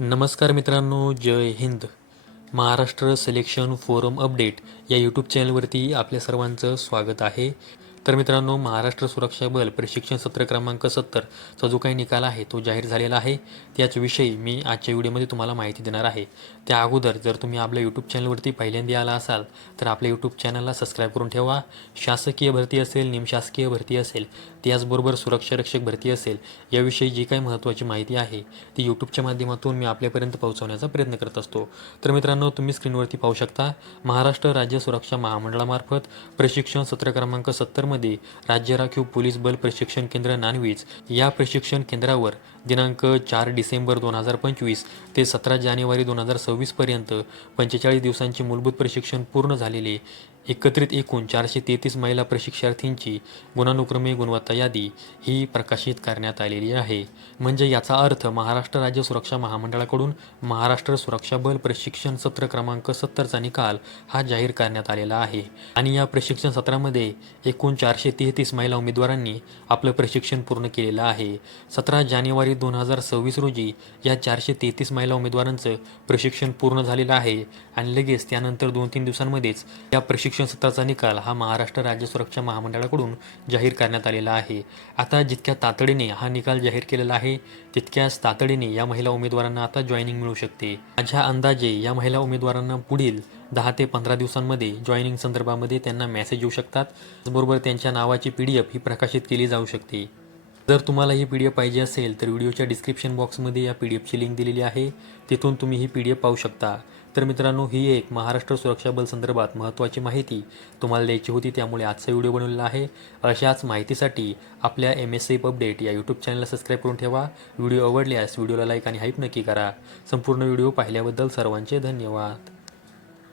नमस्कार मित्रांनो, जय हिंद. महाराष्ट्र सिलेक्शन फोरम अपडेट या यूट्यूब चॅनलवरती आपल्या सर्वांचं स्वागत आहे. तर मित्रांनो, महाराष्ट्र सुरक्षा बल प्रशिक्षण सत्र क्रमांक 70चा जो काही निकाल आहे तो जाहीर झालेला आहे. त्याचविषयी मी आजच्या व्हिडिओमध्ये तुम्हाला माहिती देणार आहे. त्या अगोदर जर तुम्ही आपल्या यूट्यूब चॅनलवरती पहिल्यांदा आला असाल तर आपल्या यूट्यूब चॅनलला सबस्क्राईब करून ठेवा. शासकीय भरती असेल, निमशासकीय भरती असेल, त्याचबरोबर सुरक्षा रक्षक भरती असेल, याविषयी जी काही महत्त्वाची माहिती आहे ती यूट्यूबच्या माध्यमातून मी आपल्यापर्यंत पोहोचवण्याचा प्रयत्न करत असतो. तर मित्रांनो, तुम्ही स्क्रीनवरती पाहू शकता, महाराष्ट्र राज्य सुरक्षा महामंडळामार्फत प्रशिक्षण सत्र क्रमांक 70मध्ये राज्य राखीव पोलीस बल प्रशिक्षण केंद्र नानवीज या प्रशिक्षण केंद्रावर दिनांक 4 डिसेंबर 2025 ते 17 जानेवारी 2026 पर्यंत 45 दिवसांचे मूलभूत प्रशिक्षण पूर्ण झालेले एकत्रित एकूण 433 महिला प्रशिक्षार्थींची गुणानुक्रमे गुणवत्ता यादी ही प्रकाशित करण्यात आलेली आहे. म्हणजे याचा अर्थ महाराष्ट्र राज्य सुरक्षा महामंडळाकडून महाराष्ट्र सुरक्षा बल प्रशिक्षण सत्र क्रमांक 70चा निकाल हा जाहीर करण्यात आलेला आहे. आणि या प्रशिक्षण सत्रामध्ये एकूण 433 महिला उमेदवारांनी आपलं प्रशिक्षण पूर्ण केलेलं आहे. 17 जानेवारी 2026 रोजी या 433 महिला उमेदवारांचं प्रशिक्षण पूर्ण झालेलं आहे आणि लगेच त्यानंतर 2-3 दिवसांमध्येच या प्रशिक्षण सत्राचा निकाल हा महाराष्ट्र राज्य सुरक्षा महामंडळाकडून जाहीर करण्यात आलेला आहे. आता जितक्या तातडीने हा निकाल जाहीर केलेला आहे तितक्याच तातडीने या महिला उमेदवारांना आता जॉईनिंग मिळू शकते. माझ्या अंदाजे या महिला उमेदवारांना पुढील 10 ते 15 दिवसांमध्ये जॉईनिंग संदर्भामध्ये त्यांना मेसेज येऊ शकतात. त्याचबरोबर त्यांच्या नावाची PDF ही प्रकाशित केली जाऊ शकते. जर तुम्हाला ही PDF पाहिजे असेल तर व्हिडिओच्या डिस्क्रिप्शन बॉक्समध्ये या PDFची लिंक दिलेली आहे, तिथून तुम्ही ही PDF पाहू शकता. तर मित्रांनो, ही एक महाराष्ट्र सुरक्षा बल संदर्भात महत्त्वाची माहिती तुम्हाला द्यायची होती, त्यामुळे आजचा व्हिडिओ बनवलेला आहे. अशाच माहितीसाठी आपल्या MSF अपडेट या यूट्यूब चॅनलला सबस्क्राईब करून ठेवा. व्हिडिओ आवडल्यास व्हिडिओला लाईक आणि हाईप नक्की करा. संपूर्ण व्हिडिओ पाहिल्याबद्दल सर्वांचे धन्यवाद.